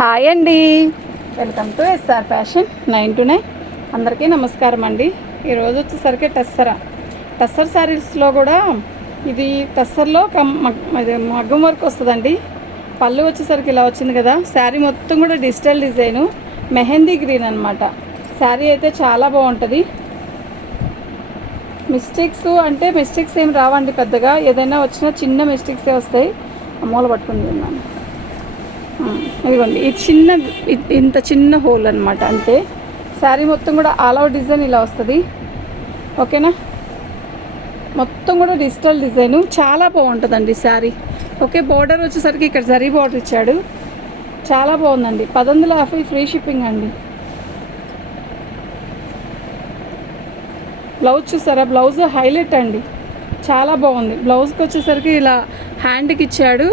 Hi అండి, welcome to SR fashion 9 to 9. అందరికీ నమస్కారం అండి. ఈరోజు వచ్చేసరికి టస్సర్ శారీస్లో కూడా ఇది టస్సర్లో మగ్గం వర్క్ వస్తుందండి. పళ్ళు వచ్చేసరికి ఇలా వచ్చింది కదా. శారీ మొత్తం కూడా డిజిటల్ డిజైను, మెహందీ గ్రీన్ అనమాట. శారీ అయితే చాలా బాగుంటుంది. మిస్టేక్స్ ఏం రావండి పెద్దగా. ఏదైనా వచ్చినా చిన్న మిస్టేక్సే వస్తాయి. మూల పట్టుకుని ఉన్నాను. ఇదిగోండి, ఇంత చిన్న హోల్ అనమాట. అంతే. శారీ మొత్తం కూడా ఆల్ అవుట్ డిజైన్ ఇలా వస్తుంది. ఓకేనా. మొత్తం కూడా డిజిటల్ డిజైను, చాలా బాగుంటుందండి శారీ. ఓకే. బార్డర్ వచ్చేసరికి ఇక్కడ జరీ బార్డర్ ఇచ్చాడు. చాలా బాగుందండి. 1150 ఫ్రీ షిప్పింగ్ అండి. బ్లౌజ్ చూసారా, బ్లౌజ్ హైలైట్ అండి, చాలా బాగుంది. బ్లౌజ్కి వచ్చేసరికి ఇలా హ్యాండ్కి ఇచ్చాడు,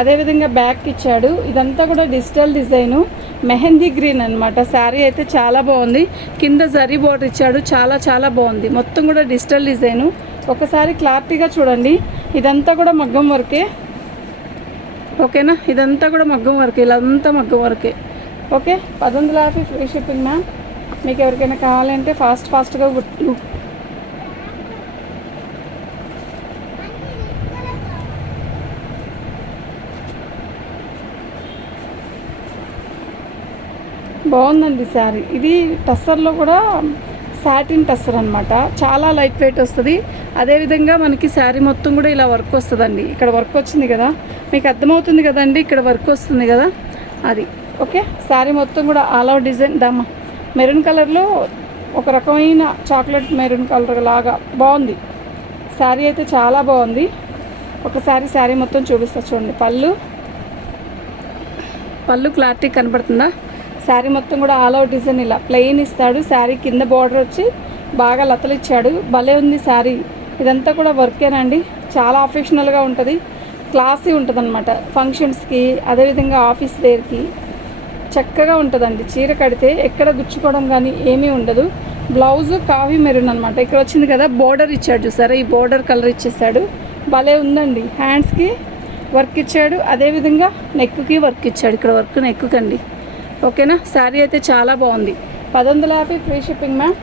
అదేవిధంగా బ్యాక్కి ఇచ్చాడు. ఇదంతా కూడా డిజిటల్ డిజైను, మెహందీ గ్రీన్ అనమాట. శారీ అయితే చాలా బాగుంది. కింద జరీ బోర్డర్ ఇచ్చాడు, చాలా చాలా బాగుంది. మొత్తం కూడా డిజిటల్ డిజైను. ఒకసారి క్లారిటీగా చూడండి. ఇదంతా కూడా మగ్గం వర్కే. ఓకేనా. ఇదంతా కూడా మగ్గం వర్కే, ఇదంతా మగ్గం వర్కే. ఓకే. 1150 free shipping ma'am. మీకు ఎవరికైనా కావాలంటే ఫాస్ట్గా బాగుందండి శారీ. ఇది టస్సర్లో కూడా సాటిన్ టస్సర్ అనమాట. చాలా లైట్ వెయిట్ వస్తుంది. అదేవిధంగా మనకి శారీ మొత్తం కూడా ఇలా వర్క్ వస్తుందండి. ఇక్కడ వర్క్ వచ్చింది కదా, మీకు అర్థమవుతుంది కదండి. ఇక్కడ వర్క్ వస్తుంది కదా, అది. ఓకే. శారీ మొత్తం కూడా ఆల్ అవుట్ డిజైన్ దమ్మ మెరూన్ కలర్లో ఒక రకమైన చాక్లెట్ మెరూన్ కలర్ లాగా బాగుంది. శారీ అయితే చాలా బాగుంది. ఒకసారి శారీ మొత్తం చూపిస్తా చూడండి. పళ్ళు క్లారిటీ కనపడుతుందా. శారీ మొత్తం కూడా ఆల్ అవుట్ డిజైన్ ఇలా ప్లెయిన్ ఇస్తాడు. శారీ కింద బార్డర్ వచ్చి బాగా లతలు ఇచ్చాడు. భలే ఉంది శారీ. ఇదంతా కూడా వర్కేనండి. చాలా అఫెక్షనల్గా ఉంటుంది, క్లాసీ ఉంటుంది అనమాట. ఫంక్షన్స్కి, అదేవిధంగా ఆఫీస్ వేర్కి చక్కగా ఉంటుందండి. చీర కడితే ఎక్కడ గుచ్చుకోవడం కానీ ఏమీ ఉండదు. బ్లౌజు కాఫీ మెరూన్ అనమాట. ఇక్కడ వచ్చింది కదా, బోర్డర్ ఇచ్చాడు చూసారా, ఈ బోర్డర్ కలర్ ఇచ్చేసాడు. భలే ఉందండి. హ్యాండ్స్కి వర్క్ ఇచ్చాడు, అదేవిధంగా నెక్కి వర్క్ ఇచ్చాడు. ఇక్కడ వర్క్ నెక్కుకండి. ఓకేనా. శారీ అయితే చాలా బాగుంది. 1150 ఫ్రీ షిప్పింగ్ మ్యామ్.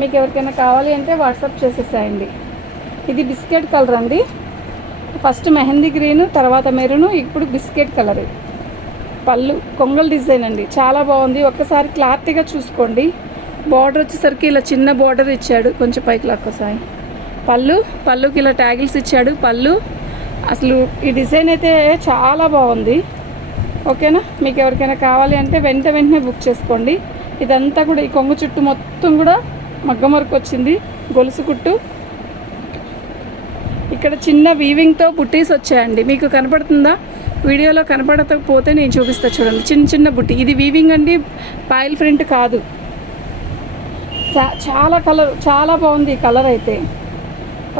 మీకు ఎవరికైనా కావాలి అంటే వాట్సాప్ చేసేసాయండి. ఇది బిస్కెట్ కలర్ అండి. ఫస్ట్ మెహందీ గ్రీను, తర్వాత మెరూను, ఇప్పుడు బిస్కెట్ కలర్. పళ్ళు కొంగల్ డిజైన్ అండి, చాలా బాగుంది. ఒక్కసారి క్లారిటీగా చూసుకోండి. బార్డర్ వచ్చేసరికి ఇలా చిన్న బార్డర్ ఇచ్చాడు. కొంచెం పైకి లాక్కోసారి. పళ్ళుకి ఇలా ట్యాగిల్స్ ఇచ్చాడు. పళ్ళు అసలు ఈ డిజైన్ అయితే చాలా బాగుంది. ఓకేనా. మీకు ఎవరికైనా కావాలి అంటే వెంటనే బుక్ చేసుకోండి. ఇదంతా కూడా ఈ కొంగు చుట్టూ మొత్తం కూడా మగ్గం వర్క్ వచ్చింది. గొలుసు కుట్టు ఇక్కడ చిన్న వీవింగ్తో బుట్టీస్ వచ్చాయండి. మీకు కనపడుతుందా? వీడియోలో కనపడకపోతే నేను చూపిస్తా చూడండి. చిన్న బుట్టి. ఇది వీవింగ్ అండి, పాయిల్ ప్రింట్ కాదు. చాలా బాగుంది ఈ కలర్ అయితే.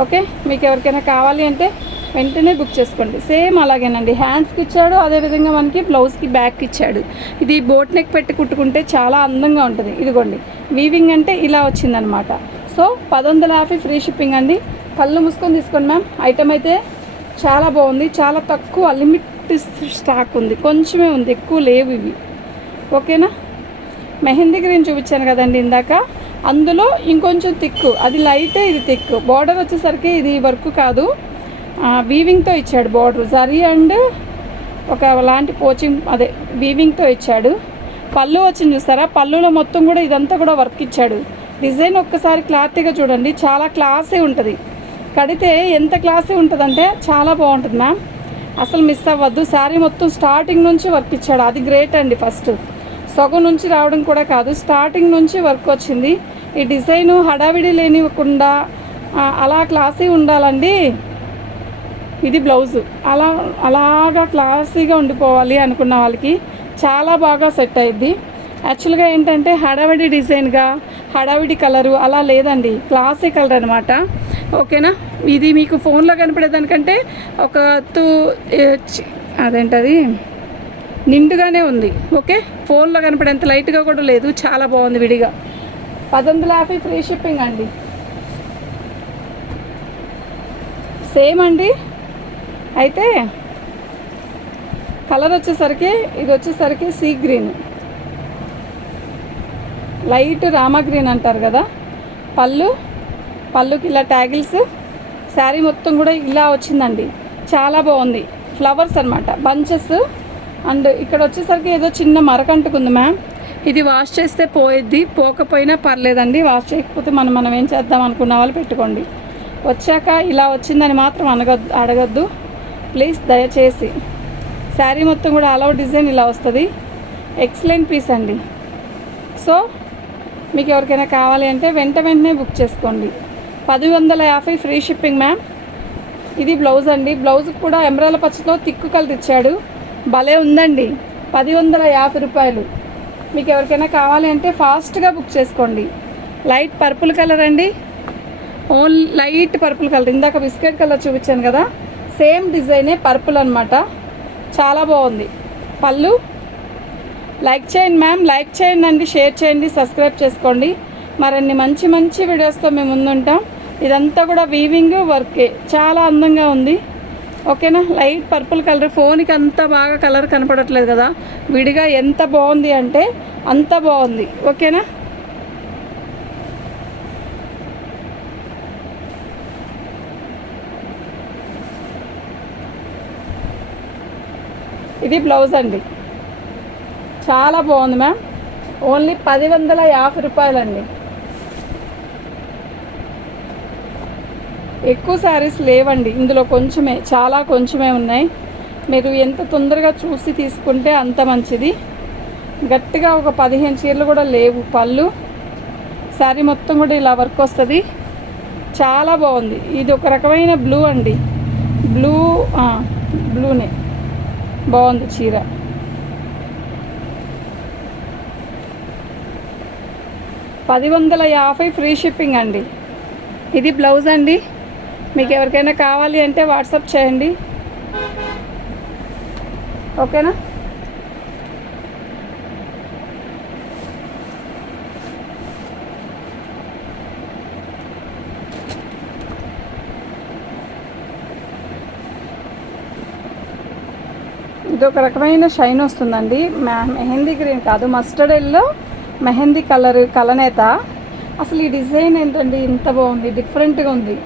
ఓకే. మీకు ఎవరికైనా కావాలి అంటే వెంటనే బుక్ చేసుకోండి. సేమ్ అలాగేనండి. హ్యాండ్స్కి ఇచ్చాడు, అదేవిధంగా మనకి బ్లౌజ్కి బ్యాక్ ఇచ్చాడు. ఇది బోట్ నెక్ పెట్టి కుట్టుకుంటే చాలా అందంగా ఉంటుంది. ఇదిగోండి, వీవింగ్ అంటే ఇలా వచ్చిందనమాట. సో 1150 ఫ్రీ షిప్పింగ్ అండి. కళ్ళు మూసుకొని తీసుకోండి మ్యామ్. ఐటమ్ అయితే చాలా బాగుంది. చాలా తక్కువ, లిమిట్ స్టాక్ ఉంది, కొంచెమే ఉంది, ఎక్కువ లేవు ఇవి. ఓకేనా. మెహందీ గ్రీన్ చూపించాను కదండి ఇందాక, అందులో ఇంకొంచెం థిక్, అది లైట్, ఇది థిక్. బార్డర్ వచ్చేసరికి ఇది వర్క్ కాదు, వీవింగ్తో ఇచ్చాడు. బార్డర్ జరీ అండ్ ఒక లాంటి పోచింగ్, అదే వీవింగ్తో ఇచ్చాడు. పళ్ళు వచ్చింది చూస్తారా, పళ్ళులో మొత్తం కూడా ఇదంతా కూడా వర్క్ ఇచ్చాడు. డిజైన్ ఒక్కసారి క్లారిటీగా చూడండి, చాలా క్లాసీ ఉంటుంది. కడితే ఎంత క్లాసీ ఉంటుందంటే చాలా బాగుంటుంది మ్యామ్. అసలు మిస్ అవ్వద్దు. శారీ మొత్తం స్టార్టింగ్ నుంచి వర్క్ ఇచ్చాడు, అది గ్రేట్ అండి. ఫస్ట్ సగం నుంచి రావడం కూడా కాదు, స్టార్టింగ్ నుంచి వర్క్ వచ్చింది. ఈ డిజైను హడావిడి లేనివ్వకుండా అలా క్లాసీ ఉండాలండి. ఇది బ్లౌజు అలాగా క్లాసీగా ఉండిపోవాలి అనుకున్న వాళ్ళకి చాలా బాగా సెట్ అయ్యిద్ది. యాక్చువల్గా ఏంటంటే హడావిడి డిజైన్గా, హడావిడి కలరు అలా లేదండి, క్లాసీ కలర్ అనమాట. ఓకేనా. ఇది మీకు ఫోన్లో కనపడేదానికంటే ఒక అదేంటది నిండుగానే ఉంది. ఓకే. ఫోన్లో కనపడేంత లైట్గా కూడా లేదు, చాలా బాగుంది విడిగా. 1150 ఫ్రీ షిప్పింగ్ అండి. సేమ్ అండి. అయితే కలర్ వచ్చేసరికి ఇది వచ్చేసరికి sea green, light Rama green అంటారు కదా. పళ్ళుకి ఇలా ట్యాగిల్స్, శారీ మొత్తం కూడా ఇలా వచ్చిందండి. చాలా బాగుంది. ఫ్లవర్స్ అనమాట, బంచెస్. అండ్ ఇక్కడ వచ్చేసరికి ఏదో చిన్న మరకంటుకుంది మ్యామ్. ఇది వాష్ చేస్తే పోయిద్ది, పోకపోయినా పర్లేదండి. వాష్ చేయకపోతే మనం ఏం చేద్దాం అనుకున్న వాళ్ళు పెట్టుకోండి. వచ్చాక ఇలా వచ్చిందని మాత్రం అడగద్దు ప్లీజ్, దయచేసి. శారీ మొత్తం కూడా ఆల్ ఓవర్ డిజైన్ ఇలా వస్తుంది. ఎక్సలెంట్ పీస్ అండి. సో మీకు ఎవరికైనా కావాలి అంటే వెంటనే బుక్ చేసుకోండి. 1050 ఫ్రీ షిప్పింగ్ మ్యామ్. ఇది బ్లౌజ్ అండి. బ్లౌజ్కి కూడా ఎమరాల పచ్చతో తిక్కు కలర్ ఇచ్చాడు. భలే ఉందండి. 1050 రూపాయలు. మీకు ఎవరికైనా కావాలి అంటే ఫాస్ట్గా బుక్ చేసుకోండి. లైట్ పర్పుల్ కలర్ అండి, ఓన్లీ లైట్ పర్పుల్ కలర్. ఇందాక బిస్కెట్ కలర్ చూపించాను కదా, సేమ్ డిజైనే పర్పుల్ అనమాట. చాలా బాగుంది. పళ్ళు. లైక్ చేయండి మ్యామ్, లైక్ చేయండి అండి, షేర్ చేయండి, సబ్స్క్రైబ్ చేసుకోండి. మరిన్ని మంచి వీడియోస్తో మేము ముందుంటాం. ఇదంతా కూడా వీవింగ్ వర్కే, చాలా అందంగా ఉంది. ఓకేనా. Light purple colour. ఫోన్కి అంత బాగా కలర్ కనపడట్లేదు కదా, విడిగా ఎంత బాగుంది అంటే అంత బాగుంది. ఓకేనా. ఇది బ్లౌజ్ అండి. చాలా బాగుంది మ్యామ్. ఓన్లీ 1050 రూపాయలండి. ఎక్కువ శారీస్ లేవండి ఇందులో, చాలా కొంచెమే ఉన్నాయి. మీరు ఎంత తొందరగా చూసి తీసుకుంటే అంత మంచిది. గట్టిగా ఒక 15 చీరలు కూడా లేవు. పళ్ళు, శారీ మొత్తం కూడా ఇలా వర్క్ వస్తుంది. చాలా బాగుంది. ఇది ఒక రకమైన బ్లూ అండి, బ్లూనే బాగుంది చీర. $150 ఫ్రీ షిప్పింగ్ అండి. ఇది బ్లౌజ్ అండి. మీకు ఎవరికైనా కావాలి అంటే వాట్సాప్ చేయండి. ఓకేనా. ఇది ఒక రకమైన షైన్ వస్తుందండి. మెహందీ గ్రీన్ కాదు, మస్టర్డ్ ఎల్లో మెహందీ కలర్, కలనేత. అసలు ఈ డిజైన్ ఏంటండి ఇంత బాగుంది, డిఫరెంట్గా ఉంది.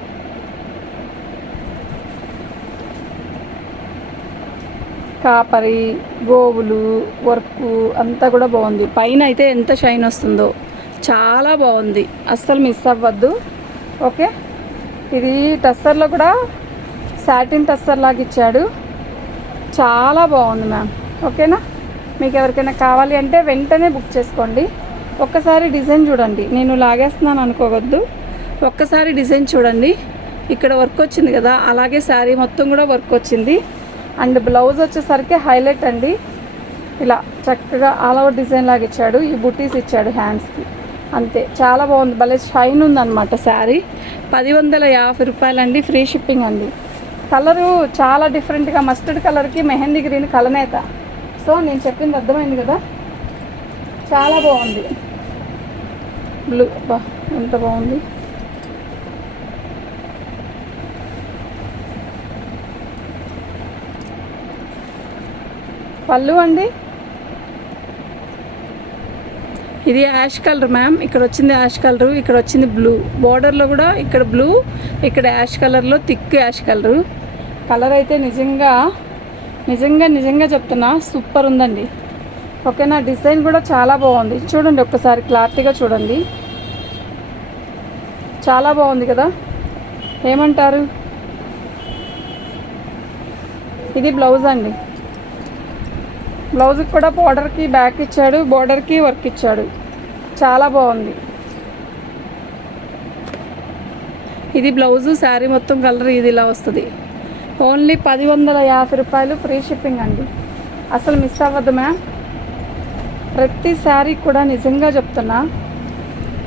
కాపరి, గోవులు వర్క్ అంతా కూడా బాగుంది. పైన అయితే ఎంత షైన్ వస్తుందో, చాలా బాగుంది. అస్సలు మిస్ అవ్వద్దు. ఓకే. ఇది టస్సర్లో కూడా సాటిన్ టస్సర్ లాగా ఇచ్చాడు. చాలా బాగుంది మ్యామ్. ఓకేనా. మీకు ఎవరికైనా కావాలి అంటే వెంటనే బుక్ చేసుకోండి. ఒక్కసారి డిజైన్ చూడండి, నేను లాగేస్తున్నాను అనుకోవద్దు. ఒక్కసారి డిజైన్ చూడండి. ఇక్కడ వర్క్ వచ్చింది కదా, అలాగే శారీ మొత్తం కూడా వర్క్ వచ్చింది. అండ్ బ్లౌజ్ వచ్చేసరికి హైలైట్ అండి. ఇలా చక్కగా ఆల్ ఓవర్ డిజైన్ లాగా ఇచ్చాడు. ఈ బుటీస్ ఇచ్చాడు హ్యాండ్స్కి, అంతే. చాలా బాగుంది, భలే షైన్ ఉందన్నమాట శారీ. 1050 రూపాయలండి. ఫ్రీ షిప్పింగ్ అండి. కలరు చాలా డిఫరెంట్గా, మస్టర్డ్ కలర్కి మెహందీ గ్రీన్ కలనేత. సో నేను చెప్పింది అర్థమైంది కదా. చాలా బాగుంది. బ్లూ, బా ఎంత బాగుంది. పళ్ళు అండి. ఇది యాష్ కలర్ మ్యామ్. ఇక్కడ వచ్చింది యాష్ కలరు, ఇక్కడ వచ్చింది బ్లూ. బార్డర్లో కూడా ఇక్కడ బ్లూ, ఇక్కడ యాష్ కలర్లో థిక్ యాష్ కలరు. కలర్ అయితే నిజంగా చెప్తున్నా, సూపర్ ఉందండి. ఓకేనా. డిజైన్ కూడా చాలా బాగుంది. చూడండి ఒక్కసారి క్లారిటీగా చూడండి. చాలా బాగుంది కదా, ఏమంటారు. ఇది బ్లౌజ్ అండి. బ్లౌజ్కి కూడా బార్డర్కి బ్యాక్ ఇచ్చాడు, బార్డర్కి వర్క్ ఇచ్చాడు. చాలా బాగుంది. ఇది బ్లౌజు, శారీ మొత్తం కలర్ ఇది ఇలా వస్తుంది. ఓన్లీ 1050 రూపాయలు. ఫ్రీ షిప్పింగ్ అండి. అసలు మిస్ అవ్వద్దు మ్యామ్. ప్రతి శారీ కూడా నిజంగా చెప్తున్నా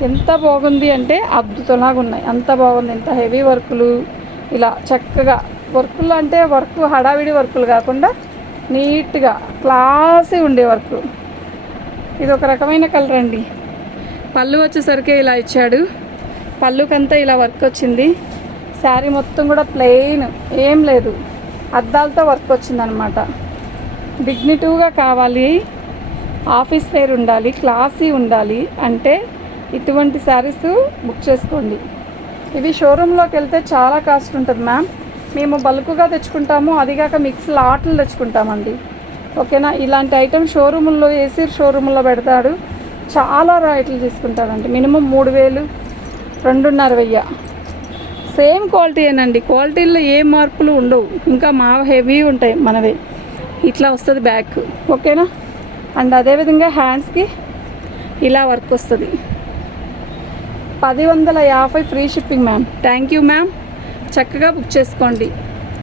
ఎంత బాగుంది అంటే అద్భుతంలాగా ఉన్నాయి. అంత బాగుంది. ఎంత హెవీ వర్కులు, ఇలా చక్కగా వర్కులు అంటే వర్క్ హడావిడి వర్కులు కాకుండా నీట్గా క్లాసీ ఉండే వర్క్. ఇది ఒక రకమైన కలర్ అండి. పళ్ళు వచ్చేసరికి ఇలా ఇచ్చాడు. పళ్ళుకంతా ఇలా వర్క్ వచ్చింది. శారీ మొత్తం కూడా ప్లెయిన్, ఏం లేదు, అద్దాలతో వర్క్ వచ్చిందనమాట. డిగ్నిటివ్గా కావాలి, ఆఫీస్ వేర్ ఉండాలి, క్లాసీ ఉండాలి అంటే ఇటువంటి శారీస్ బుక్ చేసుకోండి. ఇవి షోరూంలోకి వెళ్తే చాలా కాస్ట్ ఉంటుంది మ్యామ్. మేము బల్క్గా తెచ్చుకుంటాము, అదిగాక మిక్స్ లాట్లు తెచ్చుకుంటామండి. ఓకేనా. ఇలాంటి ఐటమ్ షోరూముల్లో ఏసీ షోరూముల్లో పెడతాడు, చాలా రేట్లు తీసుకుంటాడండి. మినిమం 3000, 2500. సేమ్ క్వాలిటీయేనండి, క్వాలిటీలో ఏ మార్పులు ఉండవు. ఇంకా మా హెవీ ఉంటాయి మనవే. ఇట్లా వస్తుంది బ్యాక్. ఓకేనా. అండ్ అదేవిధంగా హ్యాండ్స్కి ఇలా వర్క్ వస్తుంది. 1050 free shipping ma'am. Thank you ma'am. చక్కగా బుక్ చేసుకోండి.